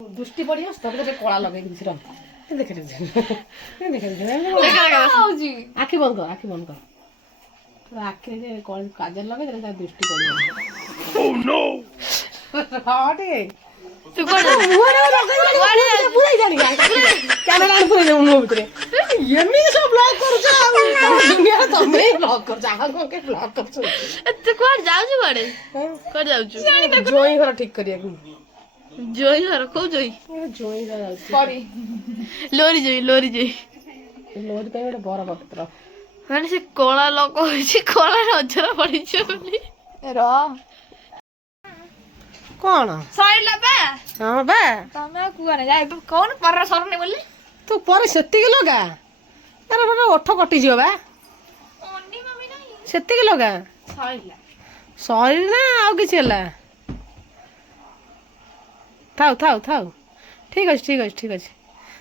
ଦୃଷ୍ଟି ପଡ଼ିବ ତତେ କଳା ଲଗେଇକି କିଛି ରଖ ଦେଖେ ଆଖି ବନ୍ଦ କର ଆଖି ବନ୍ଦ କର ଆଖିରେ କାଜଲ ଲଗେଇ ଦେଲେ ତା ଦୃଷ୍ଟି ପଡ଼ିବ ହଁ ଟିକେ ଏମିତି ସବୁ ବ୍ଲଗ କରୁଛ ଦୁନିଆରେ ତମେ ବ୍ଲଗ କରୁଛ ଆଉ କଣ କେ ବ୍ଲଗ କରୁଛ ତୁ କୁଆଡେ ଯାଉଛୁ କୁଆଡେ ଯାଉଛୁ ଜୋଇଁ ଘର ଠିକ କରିବାକୁ ଜୋଇଁ ଘର କୋଉ ଜୋଇଁ ଜୋଇଁ ଘର ଲୋରି ଜୋଇଁ ଲୋରି ପାଇଁ ଗୋଟେ ବର ପତ୍ର ମାନେ ସେ କଳା ଲୋକ ହେଇଛି କଳା ନଜର ପଡିଛି ବୋଲି ର କଣ ସରିଲା ବା ହଁ ବା ତମେ ଆଉ କୁହନି ଯାଇ କଣ ପର ସରୁନି ବୋଲି ତୁ ପରେ ସେତିକି ଲଗା ଆରେ ଗୋଟେ ଓଠ କଟିଯିବ ବା ସେତିକି ଲଗା ସରିଲା ଆଉ କିଛି ହେଲା ଥାଉ ଥାଉ ଥାଉ ଠିକ ଅଛି ଠିକ ଅଛି ଠିକ ଅଛି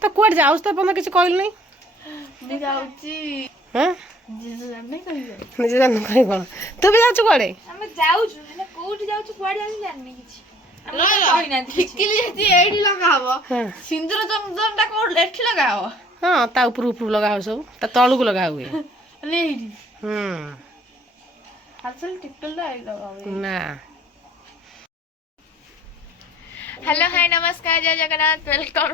ତ କୁଆଡେ ଯାଉଛି ତ ପର୍ଯ୍ୟନ୍ତ କିଛି କହିଲୁ ମୁଁ ଯାଉଛି ନିଜେ ଜାଣିନୁ କହି କଣ ତୁ ବି ଯାଉଛୁ କୁଆଡେ ଆମେ ଯାଉଛୁ କୋଉଠି ଯାଉଛୁ କୁଆଡେ ଯାଉଛୁ ଜାଣିନି କିଛି ଏଇଠି ଲଗା ହବ ସିନ୍ଦୁର ଚନ୍ଦନ ଟା କୋଉଠି ଏଠି ଲଗା ହବ ହଁ ତା ଉପରୁ ଉପରୁ ଲଗା ହବ ସବୁ ତା ତଳକୁ ଲଗା ହୁଏ ନା हेलो हाय नमस्कार जय जगन्नाथ वेलकम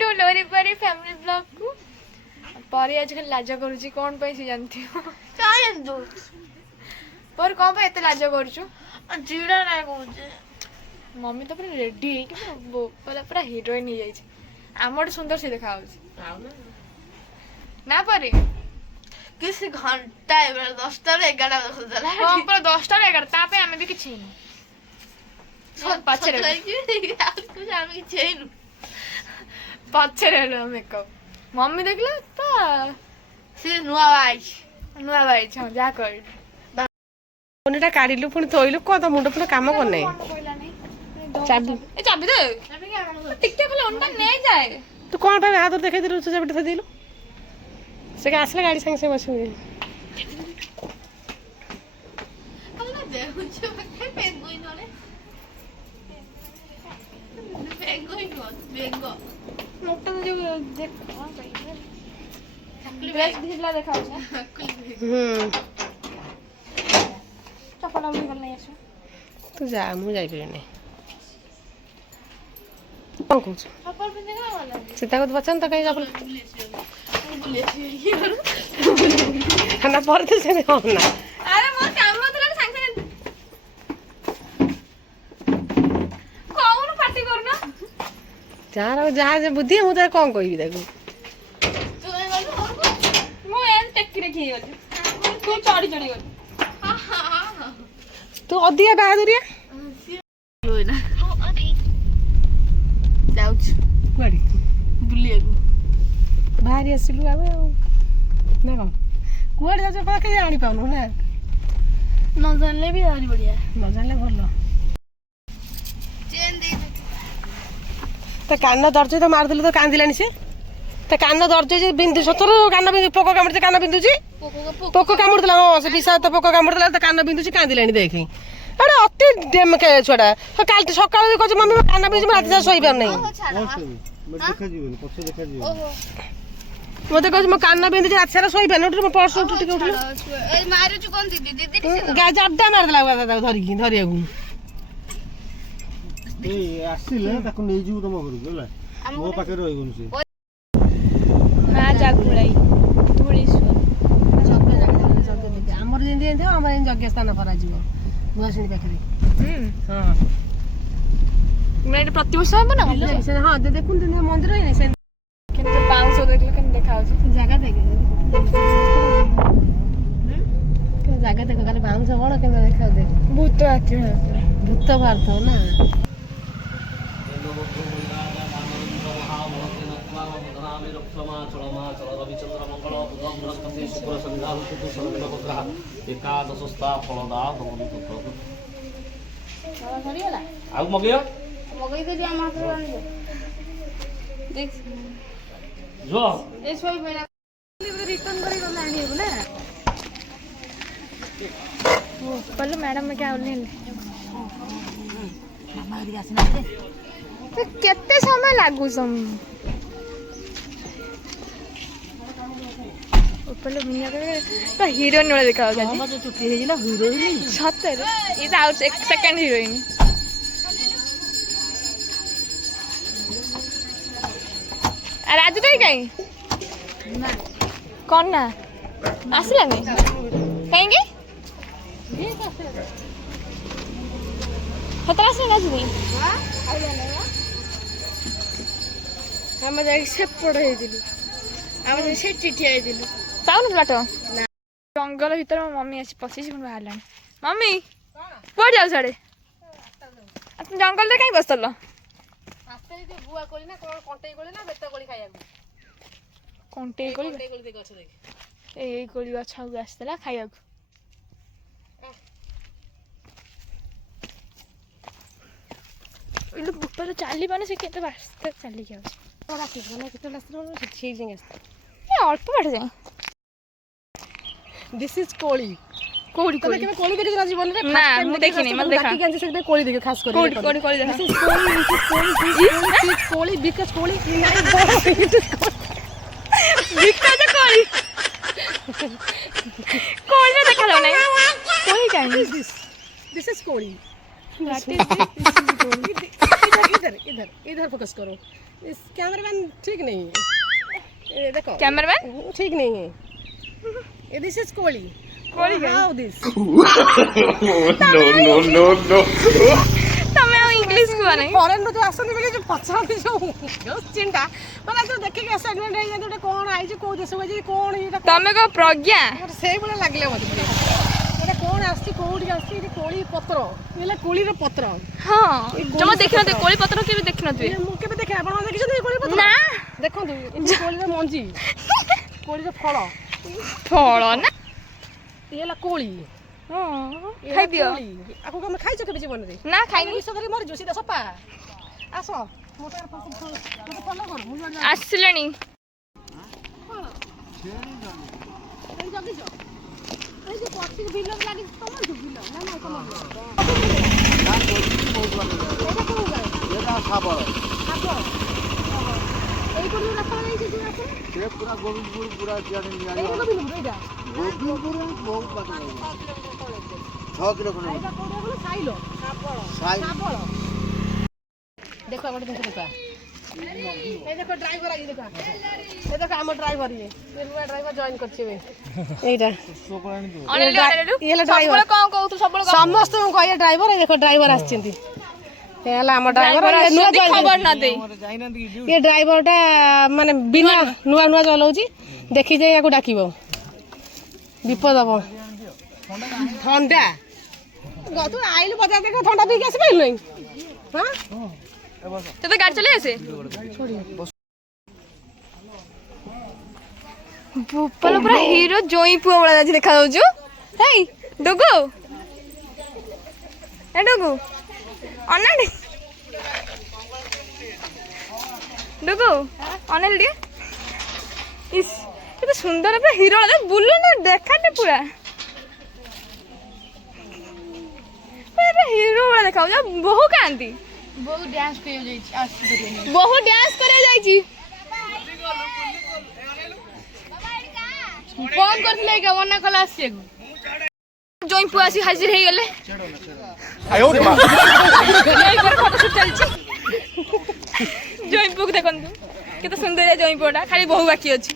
टू लोरी परी फैमिली ब्लॉग को परी आज खाली लाज करूची कौन पे से जानती हो क्या जानतु पर कौन पे एते लाज करूछु जीड़ा ना कहूचे मम्मी तो पूरा रेडी है कि बोला पूरा हीरोइन हो जाई आमड सुंदर से देखा होची ना परी किस घंटा है 10टा 11टा बजे चला हां पर 10टा 11टा पे हमें भी किछि नहीं सब पाछे रे कुछ हमें किछि नहीं पाछे रे मेकअप मम्मी देखला ता से नुआ भाई छ जा कर कोनीटा काढिलु पुनी तोइलु को त मुंड पुनी काम करने चाबी ए चाबी दे टिकटे खले ओंडा नै जाए तू कोन पे हाथ देखाई दिलु चाबी दे दिलु से आसले गाड़ी संगे से बसु तू जा मु जाई परने कौन कहू सीता को बचन तो कहीं चपल खाना पर तो से हो ना अरे मोर काम मतलब संग संग कौन पार्टी करना चार जहाँ बुद्धि मु तो कौन कहबी ताको तू ए गलु मु एन टेकी रे खी गली तू चढ़ी गली हां तू अधिया बहादुरिया होइना जाउछ कुआडी बुलिएको बाहरी आसिलु आबे ना कौन कुआडे जाछ पा के जानी पाउनु ना न जानले भी आरी बढ़िया न जानले भलो चेन दे त कान दर्ज तो मार दिलु तो कांदिलानी से त कान दर्ज जे बिंदु सतर कान बिंदु पोको कामुडते कान बिंदु जी पोको कामुडतला हां से विषा तो पोको कामुडतला त कान बिंदु जी कांदिलानी देखि अरे अति डेम के छोड़ा काल सकाळ भी कहछ मम्मी कान बिंदु राति जा सोई पार नहीं देखा जीवन पछे देखा जीवन मते कहछ म कान बिंदु राति सारा सोई पार नहीं म पर्स उठ टिके उठ ए मारू छु कोन दीदी दीदी गा जड्डा मार देला दादा धरियागु ए आसिले ताको नै जिउ तम घरु होला मो पाखे रहइबन से ना जागुलाई धुळीश्वर हमर जेंदी एंथे हमर यज्ञ स्थान करा जीवो बुआसिनी पाखे हां मैं प्रतिवर्ष हम ना हां देखुन मंदिर है से केन पाउसो देखले केन देखाउ जगह देखे जगह देखो खाली बाउंस बड़ के देखा दे भूत आती है भूत भारत ना एकादशस्था फलदा सरियला आउ मगेयो मगई दे हम हाथ आनी देख जो ए सोई बेला रिटर्न करी गला आनी बोले ओ पहले मैडम में क्या बोलने କେତେ ସମୟ ଲାଗୁଛି ଉପରେ ମିନା ପୁରା ହିରୋଇନ ଭଳିଆ ଦେଖାଯାଉଛି ଚୁଟି ହେଇଛି ନା ହିରୋଇନ ସତରେ ଇଏ ତ ଆଉ ସେକେଣ୍ଡ ହିରୋଇନ ରାଜୁ ତ କାଇଁ କଣ ନା ଆସିଲାନି କାହିଁକି ସତରେ ଆସିଲାନି ରାଜୁ ଆମେ ଯାଇକି ସେପଟ ହେଇଥିଲୁ ଆମେ ଯାଇକି ସେଠି ଠିଆ ହେଇଥିଲୁ ପାଉନୁ ବାଟ ଜଙ୍ଗଲ ଭିତରେ ମୋ ମମି ଆସି ପଶିଛି ପୁଣି ବାହାରିଲାଣି ମମି କୁଆଡେ ଯାଉ ସାଡେ ଜଙ୍ଗଲରେ କାଇଁ ବସିଥିଲ ବୁଆ କୋଳି ନା କଣ କଣ୍ଟେଇ କୋଳି ନା ବେତ କୋଳି ଖାଇବାକୁ କଣ୍ଟେଇ କୋଳି କୋଳି ଗଛ ଦେଖି ଏଇ କୋଳି ଗଛକୁ ଆସିଥିଲା ଖାଇବାକୁ ଉପରେ ଚାଲିବାନି ସେ କେତେ ବାସ୍ତା ଚାଲିକି ଆଉଛି ଅଳ୍ପ ବାଟ ଯାଏ ଦିସ୍ ଇଜ କୋଳି କୋଉଠି ତମେ କେବେ କୋଳି ଦେଖିଛ ନା ଜୀବନରେ ନା ମୁଁ ଦେଖିନି ମତେ ଦେଖା ସେଥିପାଇଁ କୋଳି ଦେଖେ ଖାସ କରି କୋଉଠି କୋଉଠି କୋଳି ଦେଖା କୋଳି ବିକଜ କୋଳି ବିକାଜ କୋଳି କୋଳି ଦେଖାଯାଉ ନାହିଁ କୋଳି କାହିଁ दिस इज कोली इधर इधर इधर फोकस करो इस कैमरामैन ठीक नहीं है ये देखो कैमरामैन ठीक नहीं है ये दिस इज कोली कोली हाउ दिस नो तमे इंग्लिश को नहीं फॉरेन में जो आसनी बेले जो पछाती जो चिंता माने जो देखि के असाइनमेंट है जे कोन आई जे को देश जे कोन एटा तमे को प्रज्ञा सेई बोले लागले मते एटा कोन आसी कोडी आसी जे कोली पत्र एला कोली रो पत्र हां जमा देखनते कोली पत्र के देखनते मु केबे देखे आपण देखिछन कोली पत्र ना देखंतु कोली रो मंजी कोली रो फल ना एला कोली हां खाइ दियो आको हम खाइछ केबे जीवन रे ना खाइनी विश्व धरी मर जोसी सपा आसो मोटा फल कर मु आसिलेनी जगिछ ए जे पक्षी बिल लागि तमन दु बिल ना ना कम एटा को गए एटा साबळ साबळ এই কোন রাস্তা যাইছে যে আপনি সে পুরা গোবিন্দপুর পুরা জিয়ানে নিয়া এই গোবিন্দপুর এইটা গোবিন্দপুর বহুত বাকি 6 কিলো কোন এইটা কোন হলো সাইলো সাবळ देखो हमर दिन देखो ए देखो ड्राइवर आई देखो ए देखो हमर ड्राइवर ये नुआ ड्राइवर जॉइन करछि बे एटा ये ड्राइवर कोन कहू तू सबल समस्त कहिए ड्राइवर ए देखो ड्राइवर आछिंती एला हमर ड्राइवर नुआ खबर ना दे ये ड्राइवर टा माने बिना नुआ नुआ चलाउची देखि जाय याको डाकिबो विपद हबो ठंडा गतु आइल बजार देखो ठंडा पी के आसी पाइल नहीं हां तो गाड़ी चले ऐसे भूपाल पूरा हीरो जोई पुआ वाला देखा जाउछु हे डगो ए डगो अनाडी डगो अनेल दे इस ये सुंदर पूरा हीरो वाला बुल्लो ना देखाते पूरा पूरा हीरो वाला देखा जा बहु कांती बहुत डांस करे जाई बहुत डांस करे जाई छी फोन करथिले के मना कला आसे जोई पुआसी हाजिर हे गेले आयो रे मां एक बार फोटो शूट चलची जोई पुक देखन केते सुंदर जोई पुडा खाली बहु बाकी अछि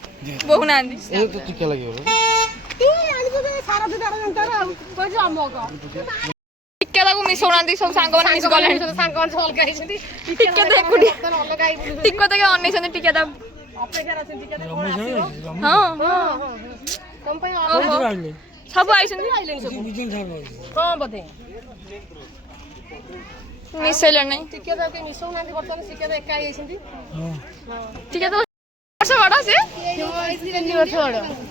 बहु नांदी ए तो टिका लागियो तू आनी तो सारा दिदार जनता को अमक टिक्का ताको मिसोनांदी सब सांग माने मिस गले सांग कोन सॉल्व करिसेंती टिक्का देखुडी अलग आई टिक्का तके अन्नेसने टिक्का दा अपेक्षा रसेंती के हां हां कम पई ओहो सब आइसनी आइलेन सब हां बदे मिसेले नै टिके दा के मिसोनांती बर्तन सिके दा एका आइसेंती हां टिक्का तो वर्ष बड़ा से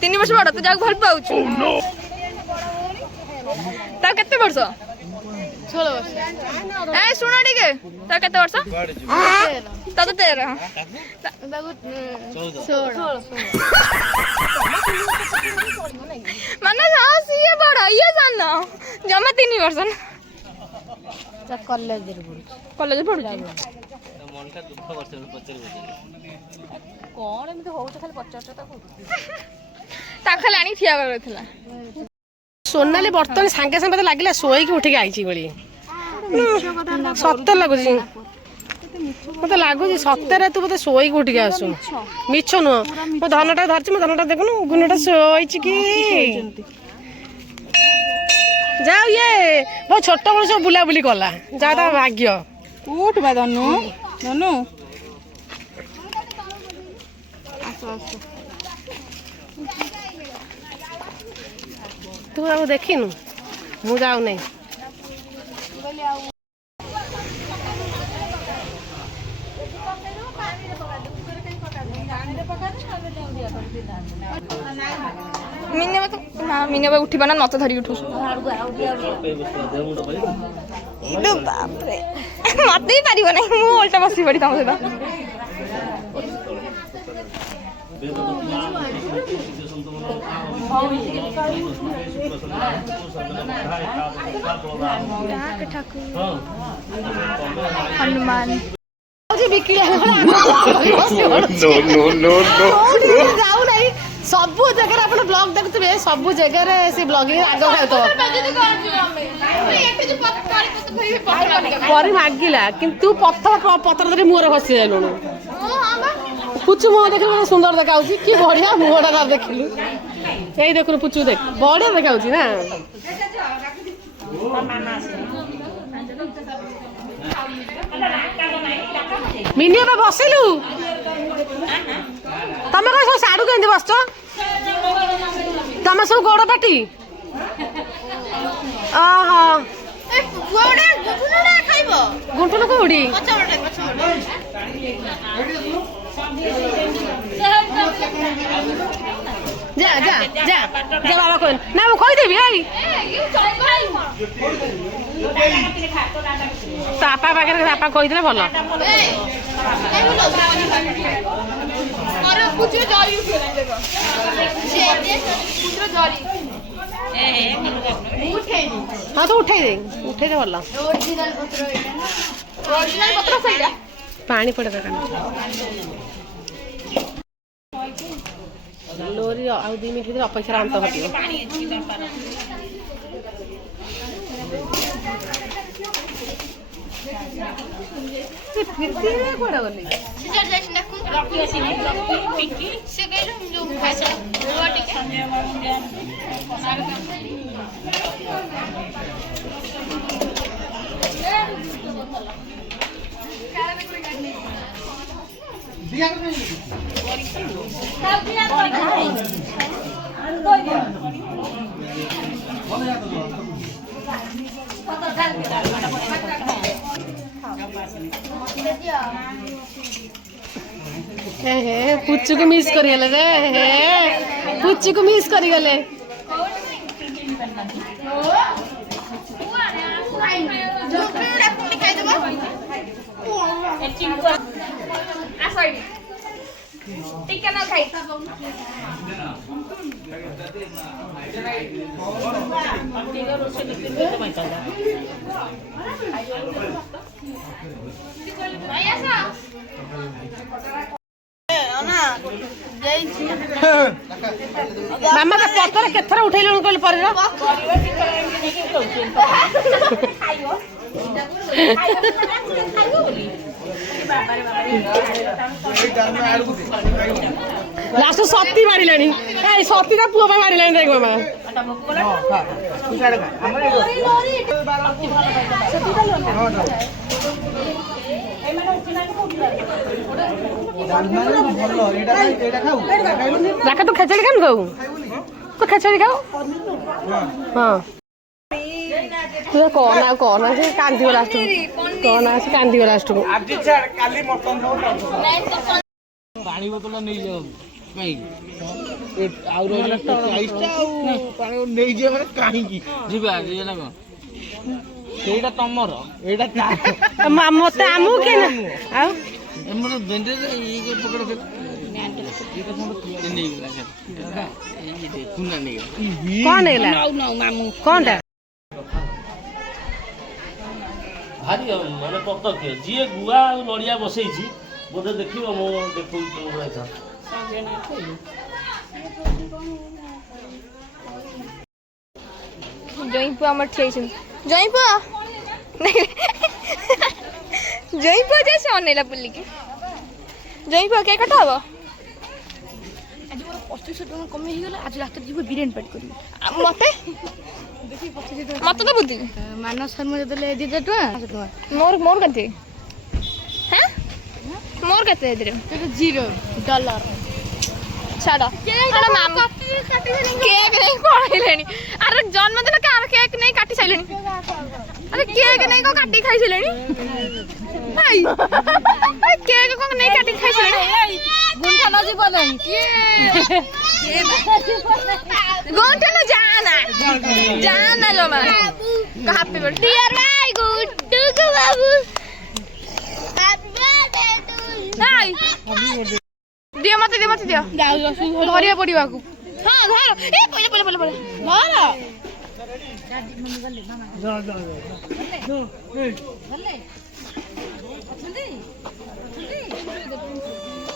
3 वर्ष बड़ा तू जाक भल पाउछु ता केते वर्ष 16 वर्ष ए सुना टिके ता केते वर्ष ता तो 13 16 माने साहस ये बड़ा ये जानना जमा 3 वर्ष କଲେଜରେ ପଢୁଛି। କଲେଜରେ ପଢୁଛି। କଣ ଏମିତି ହଉଛି ଖାଲି ପଚାରୁଛ ତାକୁ? ତାକୁ ଖାଲି ଆଣିକି ଠିଆ କରିଥିଲା। ସୋନାଲି ବର୍ତ୍ତମାନ ସାଙ୍ଗେ ସାଙ୍ଗେ ମତେ ଲାଗିଲା ଶୋଇକି ଉଠିକି ଆଇଛି ବୋଲି। ସତ ଲାଗୁଛି ମତେ ଲାଗୁଛି ସତରେ ତୁ ବୋଧେ ଶୋଇକି ଉଠିକି ଆସୁ। ମିଛ ନୁହଁ ମୋ ଧନଟା ଧରିଛି ମୋ ଧନଟା ଦେଖୁନୁ ଗୁଣଟା ଶୋଇଛି କି ଯାଉ ଇଏ ମୋ ଛୋଟ ବେଳୁ ସବୁ ବୁଲାବୁଲି କଲା ଯାହା ତା ଭାଗ୍ୟ। ଉଠ ବା ଧନୁ ଧନୁ ତୁ ଆଉ ଦେଖିନୁ ମୁଁ ଯାଉନାହିଁ। ମିନିବା ଉଠିବା ନା ନତ ଧରିକି ଉଠୁ ବାପରେ ମତେ ହିଁ ପାରିବ ନାହିଁ। ମୁଁ ଓଲଟା ବସି ପଡି ତମ ସହିତ। ହनुमान ଯାଉନାହିଁ ସବୁ ଜାଗାରେ ଆପଣ ବ୍ଲଗ ଦେଖୁଥିବେ ସବୁ ଜାଗାରେ ସେ ବ୍ଲଗିଂ ଆଗ ଖାଉଥିବ। ପରେ ମାଗିଲା କିନ୍ତୁ ପତ୍ର ଧରି ମୁହଁରେ ଘଷି ଦେଲୁଣୁ। ପୁଚୁ ମୁହଁ ଦେଖିଲୁ କେତେ ସୁନ୍ଦର ଦେଖାଉଛି କି ବଢିଆ ମୁହଁଟା ତାର ଦେଖିଲୁ। ଏଇ ଦେଖୁନୁ ପୁଚୁ ଦେଖ ବଢିଆ ଦେଖାଉଛି ନା। ମିନି ଏବେ ବସିଲୁ ତମେ କଣ ସବୁ ସାଡୁ କେମିତି ବସିଛ? ତମେ ସବୁ ଗୋଡ ପାଟି ଓହୋ ଗୁଣ୍ଟୁଲୁ କୋଉଠି? ଯା ଯା ଯା ଯା ବାବା କହ ନା ମୁଁ କହିଦେବି ଏଇ ତା ବାପା ପାଖରେ ବାପା କହିଦେଲେ ଭଲ। ହଁ ତୁ ଉଠେଇଦେ ଭଲ। ପାଣି ପଡେ ଦୋକାନ ଲୋରି ଆଉ 2 ମିନିଟ୍ ଭିତରେ ଅପେକ୍ଷାର ଅନ୍ତ ଘଟିବ। କୁଆଡେ ଗଲି पुच्चू को मिस करिगले रे पुच्चू को मिस करिगले। मामा का पत्थर केथर उठेलु कहले परिरा लास्ट सती मारिलानी ए सती का पुआ मारिलानी देख मामा राका तो खिचड़ी खान खाऊ तो खिचड़ी खाऊ हाँ तू कौन से कांदी लास्ट कौन से कांदी लास्ट को पानी बोतल नहीं जाओ कहीं आउ प्राइसटा पानी नहीं जे माने काहे की जीबा जे ना सेटा तमरो एटा मते आमु के ना आ एमरो बेंडे ई के पकड़ के कौन है मामू कौन टा ଭାରି ମାନେ ପ୍ରତ୍ୟକ୍ଷ ଯିଏ ଗୁଆ ଆଉ ନଡ଼ିଆ ବସେଇଛି ବୋଧେ ଦେଖିବ ମୁଁ ଦେଖୁଛି ତମର ଏଥର ଜଇଁ ପୁଅ ଆମର ଠିଆ ହେଇଛନ୍ତି ଜଇଁ ପୁଅ ଜଇଁ ପୁଅ ଯାଇ ସେ ଅନେଇଲା ବୁଲିକି ଜଇଁ ପୁଅ କେକ୍ କଟା ହବ ଆଜି ମୋର 2500 ଟଙ୍କା କମି ହେଇଗଲା ଆଜି ରାତିରେ ଯିବୁ ବିରିୟାନୀ ପାର୍ଟି କରିବି ମତେ ମତେ ତ ବୁଦ୍ଧି ମାନସ ଶର୍ମା ଦେଲେ 2000 ଟଙ୍କା ମୋର କେତେ ହାଁ ମୋର କେତେ ଏଥିରେ $0 ଛାଡ଼ କେକ୍ ନେଇ ପଳେଇଲେଣି ଆରେ ଜନ୍ମଦିନ କାହାର କେକ୍ ନେଇ କାଟି ସାଇଲେଣି ଆରେ କେକ୍ ନେଇ କଣ କାଟି ଖାଇସାଇଲେଣି କେକ୍ କଣ ନେଇ କାଟି ଖାଇସାଇଲେଣି ଗୁଣ୍ଠା ନ ଯିବ ନାହିଁ ଗୋଣ୍ଠନ ଯାନା ଜମା ହାପି ବर्थडे डियर भाई गुड्डू को बाबू हैप्पी बर्थडे टू यू दियो मत दियो धरिया पड़िबाकू हां धर ए पहिले धर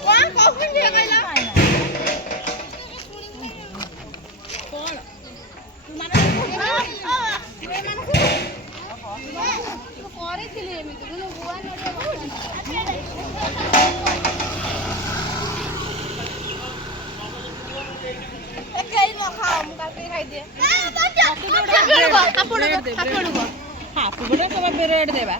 कौन कॉफी दिया कहला कौन तू माने करे थिले एमिति दुनो बुआ नडिया खाई न खाओ मु काके खाई दे हाफ बड़ा कबा बेरेड देबा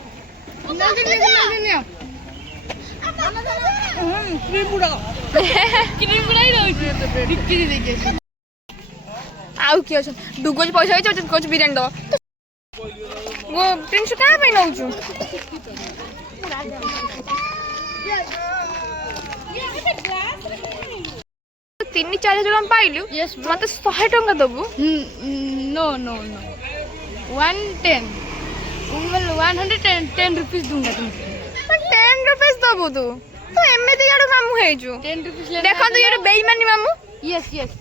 आउ किए छ दुगोज पैसा होइछ कोच बिरियानी दो वो प्रिंस कहाँ पे नौचु 3-4 जन पाइलु मते 100 टंका दबु नो 110 110 रुपीस दूंगा तुमको 10 रुपीस दबु तू एमेती याडू मामू हेजु 10 रुपीस देखो तो याडू बेईमानी मामू यस यस